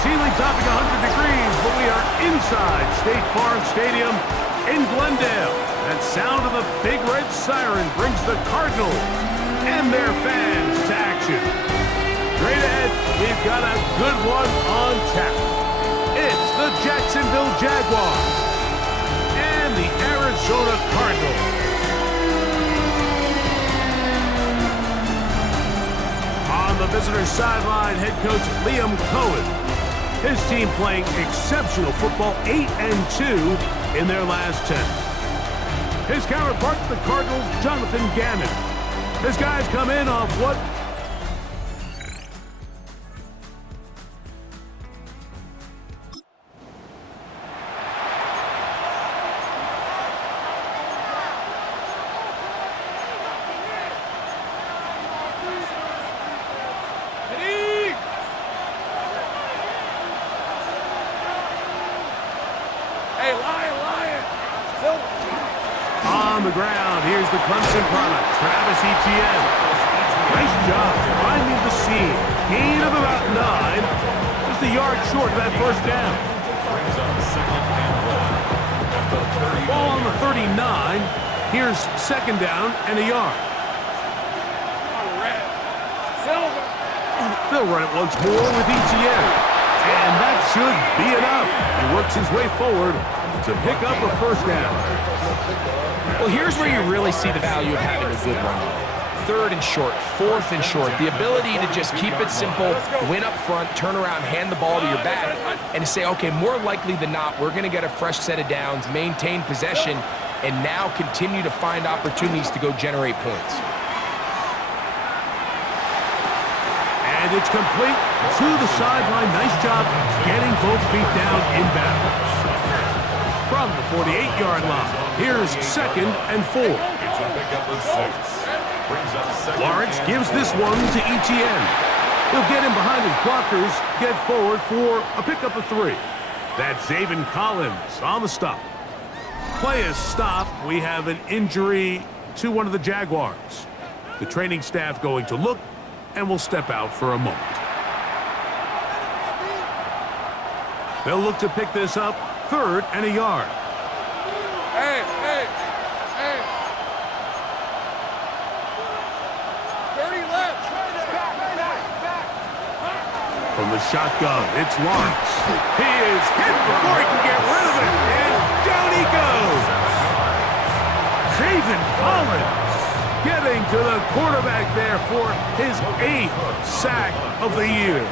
ceiling topping 100 degrees, but we are inside State Farm Stadium in Glendale. That sound of the big red siren brings the Cardinals and their fans to action. Straight ahead, we've got a good one on tap. It's the Jacksonville Jaguars and the Arizona Cardinals. On the visitor's sideline, head coach Liam Cohen. His team playing exceptional football, 8-2 in their last 10. His counterpart, the Cardinals, Jonathan Gannon. His guys come in off what? On the ground, here's the Clemson product, Travis Etienne. Nice job finding the seam. Gain of about 9. Just a yard short of that first down. Ball on the 39. Here's second down and a yard. They'll run it once more with Etienne. And that should be enough. He works his way forward to pick up a first down. Well, here's where you really see the value of having a good run game. Third and short, fourth and short. The ability to just keep it simple, win up front, turn around, hand the ball to your back, and to say, okay, more likely than not, we're going to get a fresh set of downs, maintain possession, and now continue to find opportunities to go generate points. And it's complete to the sideline. Nice job getting both feet down in bounds. From the 48-yard line, here's second and 4. Lawrence gives this one to Etienne. He'll get him behind his blockers, get forward for a pickup of 3. That's Zaven Collins on the stop. Play is stopped. We have an injury to one of the Jaguars. The training staff going to look and will step out for a moment. They'll look to pick this up, third and a yard. Hey. 30 left. From the shotgun, it's Lawrence. He is hit before he can get rid of it, and down he goes. Zaven Collins getting to the quarterback there for his 8th sack of the year.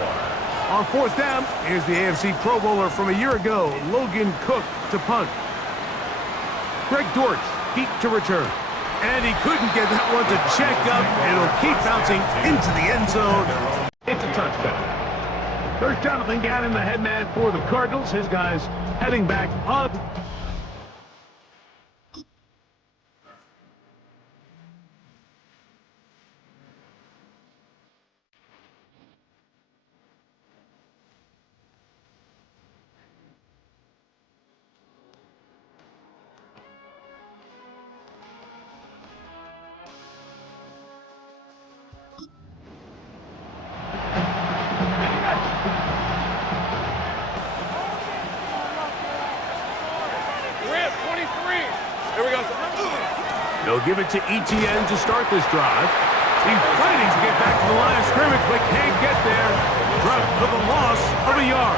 On fourth down, here's the AFC Pro Bowler from a year ago, Logan Cook, to punt. Greg Dortch deep to return. And he couldn't get that one to check up. It'll keep bouncing into the end zone. It's a touchdown. There's Jonathan Gannon, the head man for the Cardinals. His guys heading back on. They'll give it to Etienne to start this drive. He's fighting to get back to the line of scrimmage, but can't get there. Dropped for the loss of a yard.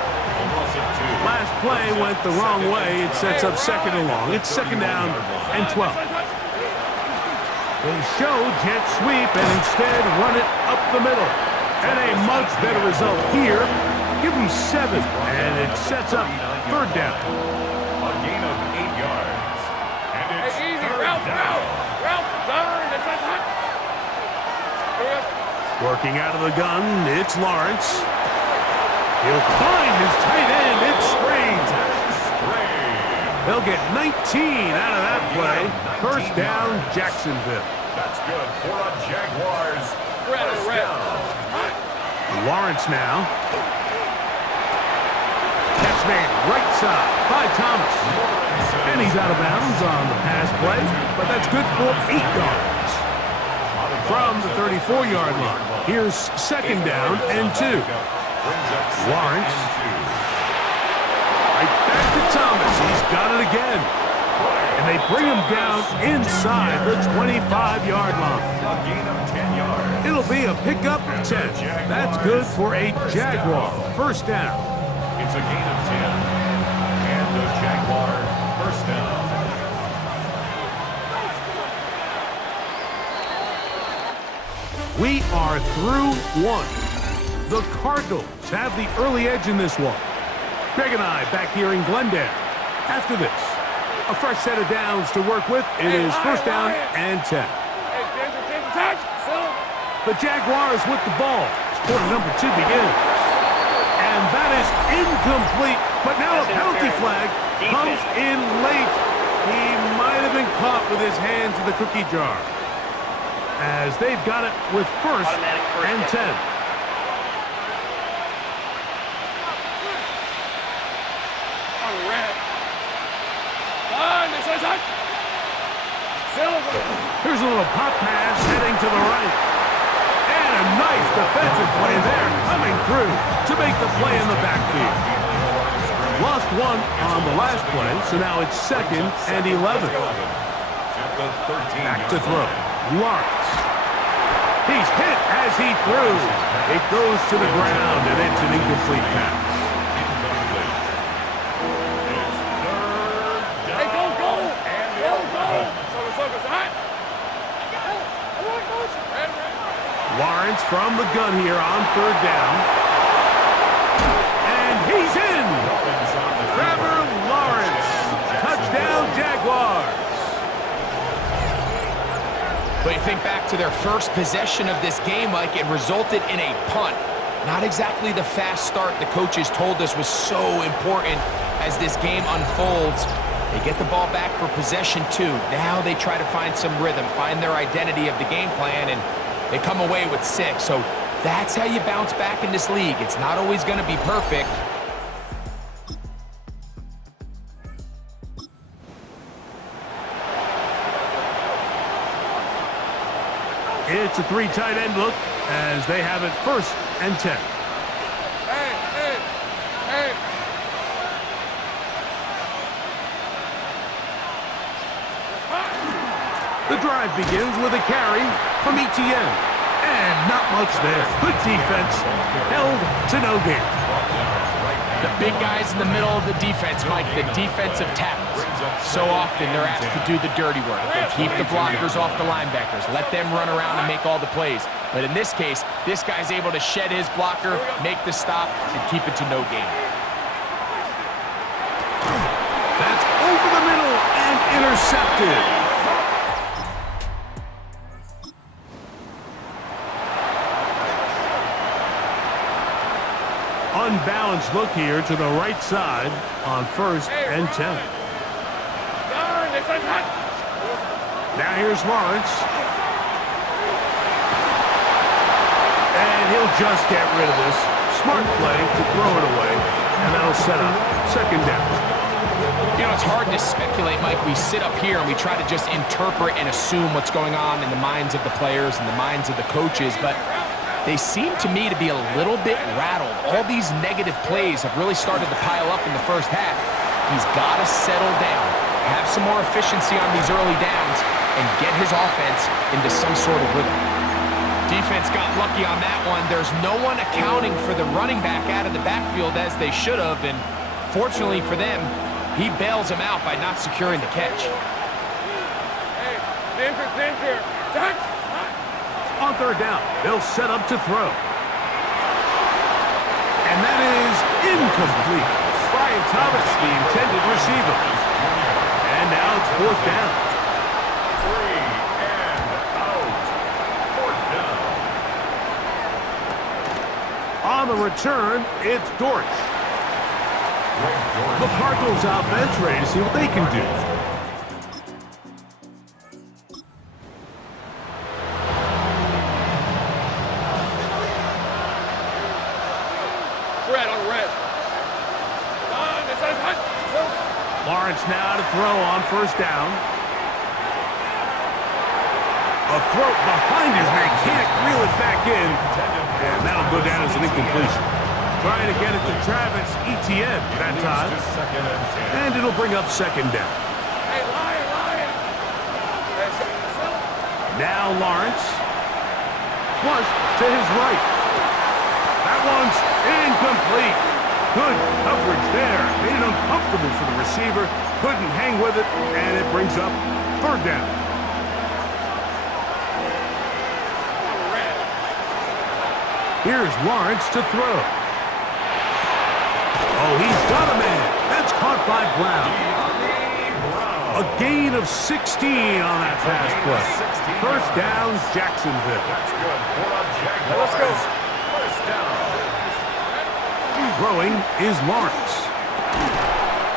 Last play went the wrong way. It sets up second and long. It's second down and 12. They show jet sweep and instead run it up the middle. And a much better result here. Give them 7, and it sets up third down. A gain of 8 yards. And it's Ralph, Working out of the gun, it's Lawrence. He'll find his tight end. It's Strange. They'll get 19 out of that play. First down, Jacksonville. That's good for a Jaguars. First down. Lawrence now. Catch made right side by Thomas. And he's out of bounds on the pass play, but that's good for 8 yards. From the 34-yard line, here's second down and 2. Lawrence. Right back to Thomas. He's got it again. And they bring him down inside the 25-yard line. A gain of 10 yards. It'll be a pickup of 10. That's good for a Jaguar first down. It's a gain of 10. And the Jaguar first down. We are through one. The Cardinals have the early edge in this one. Greg and I back here in Glendale. After this, a fresh set of downs to work with. It is first down and 10. The Jaguars with the ball. Quarter number 2 begins. And that is incomplete. But now a penalty flag comes in late. He might have been caught with his hands in the cookie jar, as they've got it with first and 10. Here's a little pop pass heading to the right. And a nice defensive play there, coming through to make the play in the backfield. Lost one on the last play, so now it's second and 11. Back to throw. Lawrence. He's hit as he threw. It goes to the ground, and it's an incomplete pass. Lawrence from the gun here on third down. And he's in! Trevor Lawrence. Touchdown, Jaguars. But you think back to their first possession of this game, Mike, it resulted in a punt. Not exactly the fast start the coaches told us was so important as this game unfolds. They get the ball back for possession 2. Now they try to find some rhythm, find their identity of the game plan, and they come away with 6. So that's how you bounce back in this league. It's not always going to be perfect. It's a 3 tight end look as they have it first and 10. The drive begins with a carry from ETN. And not much there. Good defense. Held to no gain. The big guys in the middle of the defense, Mike, the defensive tackles. So often they're asked to do the dirty work. They keep the blockers off the linebackers. Let them run around and make all the plays. But in this case, this guy's able to shed his blocker, make the stop, and keep it to no gain. That's over the middle and intercepted. Unbalanced look here to the right side on first and 10. Now here's Lawrence. And he'll just get rid of this. Smart play to throw it away. And that'll set up second down. You know, it's hard to speculate, Mike. We sit up here and we try to just interpret and assume what's going on in the minds of the players and the minds of the coaches, but they seem to me to be a little bit rattled. All these negative plays have really started to pile up in the first half. He's got to settle down, have some more efficiency on these early downs, and get his offense into some sort of rhythm. Defense got lucky on that one. There's no one accounting for the running back out of the backfield as they should have, and fortunately for them, he bails him out by not securing the catch. Danger. Touch. On third down, they'll set up to throw. And that is incomplete. Brian Thomas, the intended receiver. And now it's fourth down. 3 and out. Fourth down. On the return, it's Dortch. The Cardinals offense ready to see what they can do. Lawrence now to throw on first down. A throw behind his man, can't reel it back in. And that'll go down as an incompletion. Trying to get it to Travis Etienne that time. Second and 10. And it'll bring up second down. Hey, Lion! Now Lawrence. Flush to his right. That one's incomplete. Good coverage there. Made it uncomfortable for the receiver. Couldn't hang with it, and it brings up third down. Here's Lawrence to throw. Oh, he's got a man. That's caught by Brown. A gain of 16 on that pass play. First down, Jacksonville. That's good for the Jaguars. Let's go. First down. Throwing is Lawrence.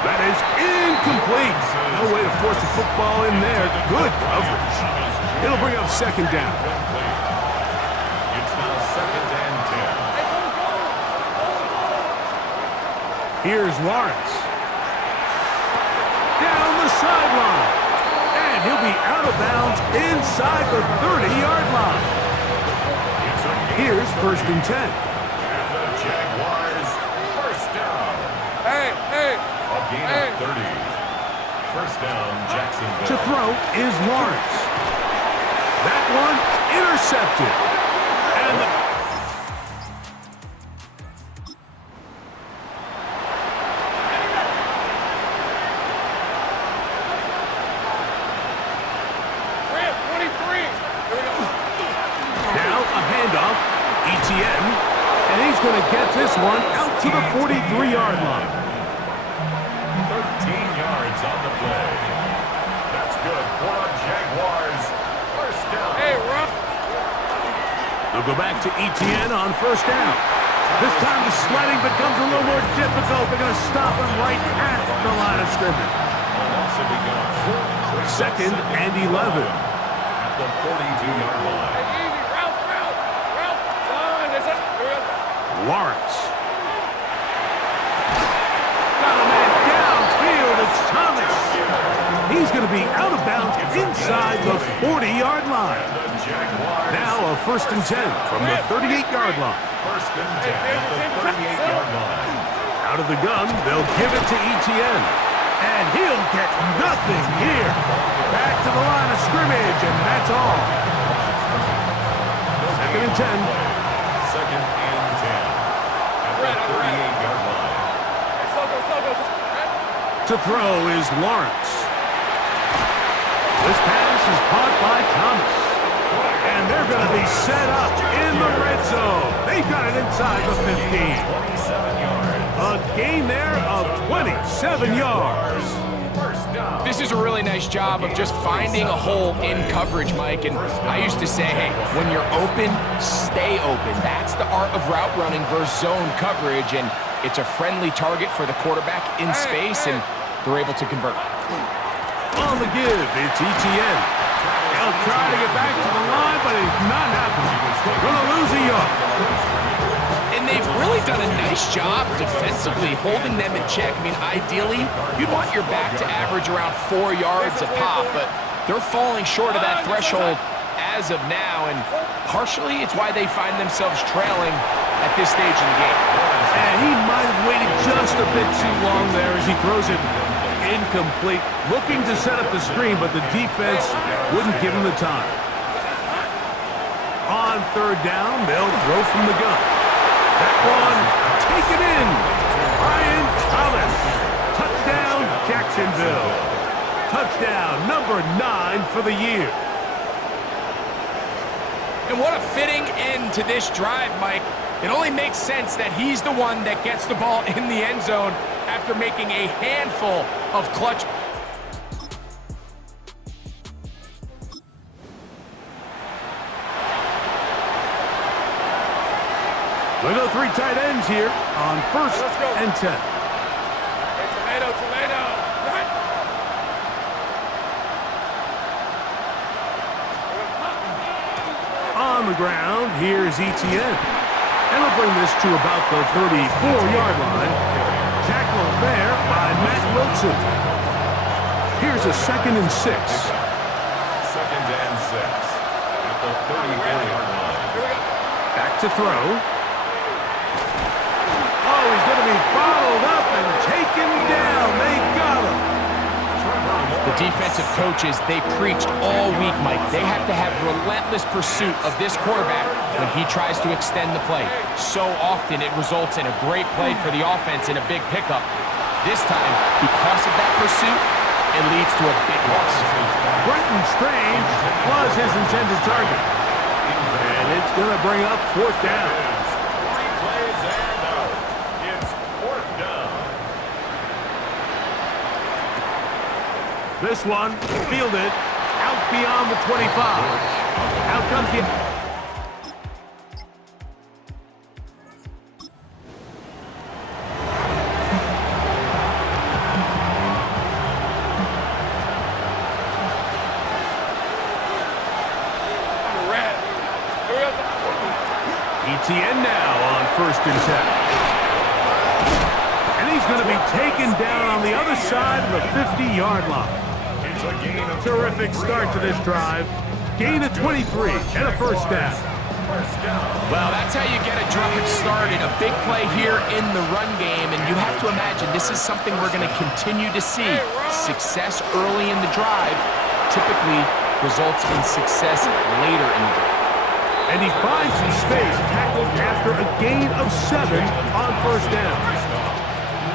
That is incomplete. No way to force the football in there. Good coverage. It'll bring up second down. It's now second and 10. Here's Lawrence. Down the sideline. And he'll be out of bounds inside the 30-yard line. Here's first and 10. And the Jaguars, first down. Hey! A gain of 30. First down, Jacksonville. To throw is Lawrence. That one intercepted. And the... Now a handoff. Etienne. And he's going to get this one out to the 43-yard line. 13 yards on the play. That's good for the Jaguars. First down. Hey, Ruff! They'll go back to Etienne on first down. This time the sledding becomes a little more difficult. They're going to stop him right at the line of scrimmage. Second and 11. At the 42-yard line. Hey, easy! Ralph! Son, that's it! Lawrence. Got a man downfield. It's Thomas. He's going to be out of bounds inside the 40-yard line. Now a first and 10 from the 38-yard line. First and 10 at the 38-yard line. Out of the gun, they'll give it to Etienne. And he'll get nothing here. Back to the line of scrimmage, and that's all. Second and 10. Second and 10 at the 38-yard line. To throw is Lawrence. This pass is caught by Thomas. And they're going to be set up in the red zone. They've got it inside the 15. 27 yards. A gain there of 27 yards. First down. This is a really nice job of just finding a hole in coverage, Mike. And I used to say, hey, when you're open, stay open. That's the art of route running versus zone coverage. And it's a friendly target for the quarterback in space, and they're able to convert. On the give, it's Etienne. He'll try to get back to the line, but it's not happening. Going to lose a yard. And they've really done a nice job defensively holding them in check. I mean, ideally, you'd want your back to average around 4 yards a pop, but they're falling short of that threshold as of now, and partially it's why they find themselves trailing at this stage in the game. And he might have waited just a bit too long there as he throws it incomplete. Looking to set up the screen, but the defense wouldn't give him the time. On third down, they'll throw from the gun. That one, taken in. Brian Thomas. Touchdown, Jacksonville. Touchdown, number 9 for the year. And what a fitting end to this drive, Mike. It only makes sense that he's the one that gets the ball in the end zone after making a handful of clutch. We go 3 tight ends here on first and 10. Hey, tomato! Right. On the ground, here's Etienne. And we'll bring this to about the 34-yard line. Tackle there by Matt Wilson. Here's a second and 6. Second and 6 at the 34-yard line. Back to throw. to be bottled up and taken down. They got him. The defensive coaches, they preached all week, Mike. They have to have relentless pursuit of this quarterback when he tries to extend the play. So often it results in a great play for the offense and a big pickup. This time, because of that pursuit, it leads to a big loss. Brenton Strange was his intended target. And it's going to bring up fourth down. 3 plays and out. It's fourth down. This one fielded out beyond the 25. Out comes the... ETN now on 1st and 10. And he's going to be taken down on the other side of the 50-yard line. It's a gain of Terrific start to this drive. Gain of 23 and a first down. Well, that's how you get a drive started. A big play here in the run game, and you have to imagine this is something we're going to continue to see. Success early in the drive typically results in success later in the drive. And he finds some space, tackled after a gain of 7 on first down.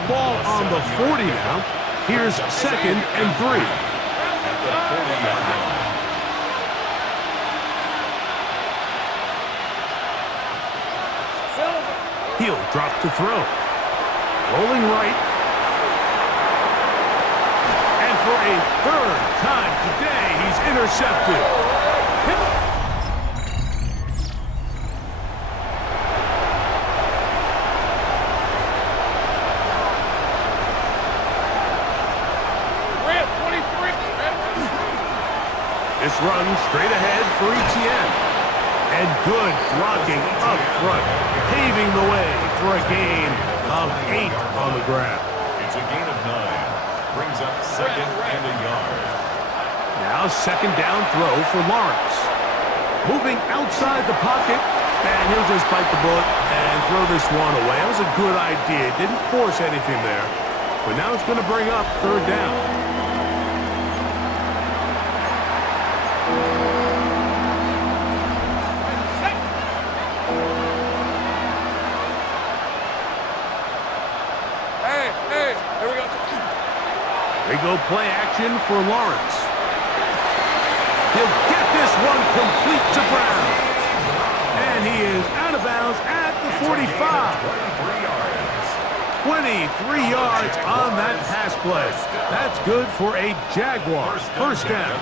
Ball on the 40 now. Here's 2nd and 3. He'll drop to throw. Rolling right. And for a 3rd time today, he's intercepted. This run straight ahead for ETN. And good blocking up front, paving the way for a gain of 8 on the ground. It's a gain of 9. Brings up 2nd and a yard. Now 2nd down throw for Lawrence. Moving outside the pocket, and he'll just bite the bullet and throw this one away. That was a good idea. Didn't force anything there. But now it's going to bring up 3rd down. They go play action for Lawrence. He'll get this one complete to Brown. And he is out of bounds at the 45. 23 yards on that pass play. That's good for a Jaguars first down.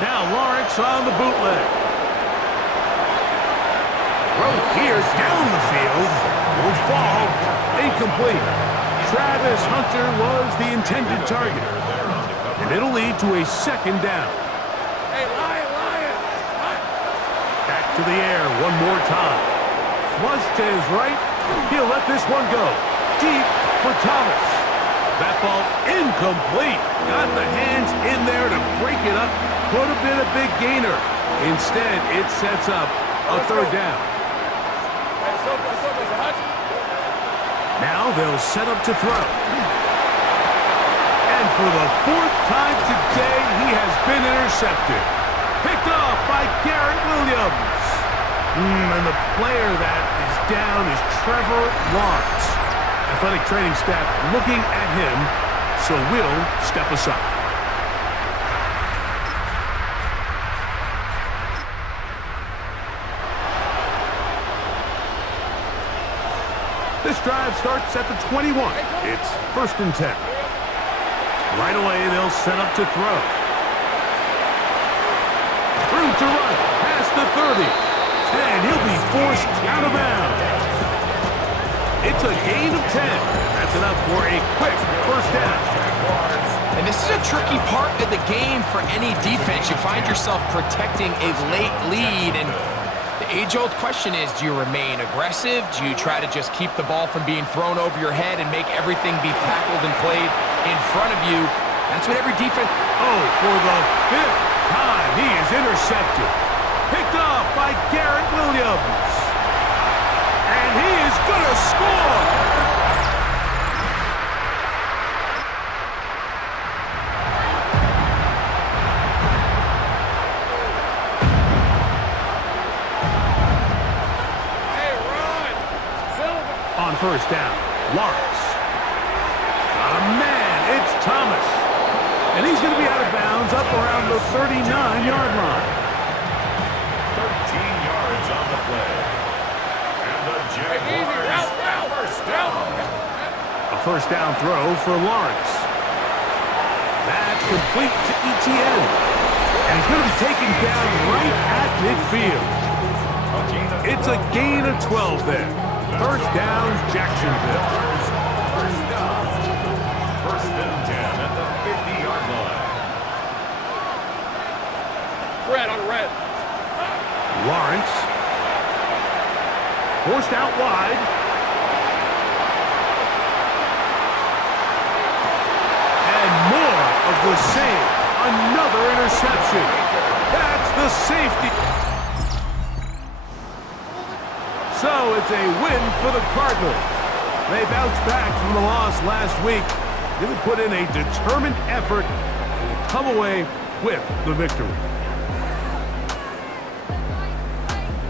Now Lawrence on the bootleg. Throw here down the field. Will fall. Incomplete. Travis Hunter was the intended target. And it'll lead to a 2nd down. Hey, Lion! Back to the air one more time. Flush to his right. He'll let this one go. Deep for Thomas. That ball incomplete. Got the hands in there to break it up. Could have been a big gainer. Instead, it sets up a 3rd down. Now they'll set up to throw. And for the 4th time today, he has been intercepted. Picked off by Garrett Williams. And the player that is down is Trevor Lawrence. Athletic training staff looking at him, so we'll step aside. This drive starts at the 21. It's 1st and 10. Right away, they'll set up to throw. Room to run past the 30. And he'll be forced out of bounds. It's a gain of 10. That's enough for a quick first down. And this is a tricky part of the game for any defense. You find yourself protecting a late lead, and the age-old question is, do you remain aggressive? Do you try to just keep the ball from being thrown over your head and make everything be tackled and played in front of you? That's what every defense... Oh, for the 5th time, he is intercepted. Picked off by Garrett Williams. And he is going to score! On first down, Lawrence. Got a man, it's Thomas. And he's going to be out of bounds up around the 39-yard line. 13 yards on the play. And the Jaguars first down. A first down throw for Lawrence. That's complete to Etienne. And he's going to be taken down right at midfield. It's a gain of 12 there. First down, Jacksonville. First down. First and 10 at the 50-yard line. Red on red. Lawrence. Forced out wide. And more of the same. Another interception. That's the safety. So it's a win for the Cardinals. They bounced back from the loss last week. Going to put in a determined effort and come away with the victory.